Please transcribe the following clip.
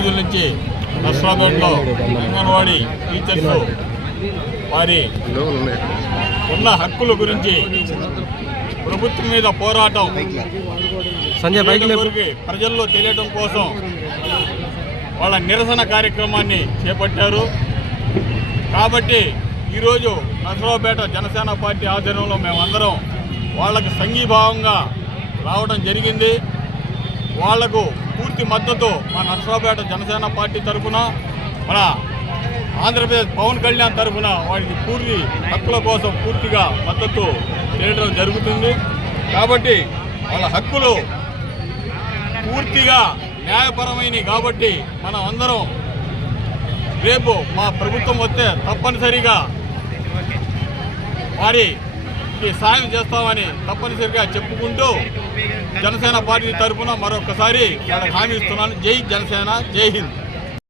రోజుల నుంచి నష్టాపేటలో అంగన్వాడీ టీచర్స్ వారి ఉన్న హక్కుల గురించి ప్రభుత్వం మీద పోరాటం సంజయ్ బైక్ ప్రజల్లో తెలియడం కోసం వాళ్ళ నిరసన కార్యక్రమాన్ని చేపట్టారు. కాబట్టి ఈరోజు నసరావుపేట జనసేన పార్టీ ఆధ్వర్యంలో మేమందరం వాళ్ళకు సంఘీభావంగా రావడం జరిగింది. వాళ్ళకు పూర్తి మద్దతు మా నరసరావుపేట జనసేన పార్టీ తరఫున మన ఆంధ్రప్రదేశ్ పవన్ కళ్యాణ్ తరఫున వారికి పూర్తి హక్కుల కోసం పూర్తిగా మద్దతు చేయడం జరుగుతుంది. కాబట్టి వాళ్ళ హక్కులు పూర్తిగా న్యాయపరమైనవి కాబట్టి మనం అందరం రేపు మా ప్రభుత్వం వస్తే తప్పనిసరిగా వారికి సాయం చేస్తామని తప్పనిసరిగా చెప్పుకుంటూ జనసేన పార్టీ తరఫున మరొకసారి హామీ ఇస్తున్నాను. జై జనసేన జై హింద్.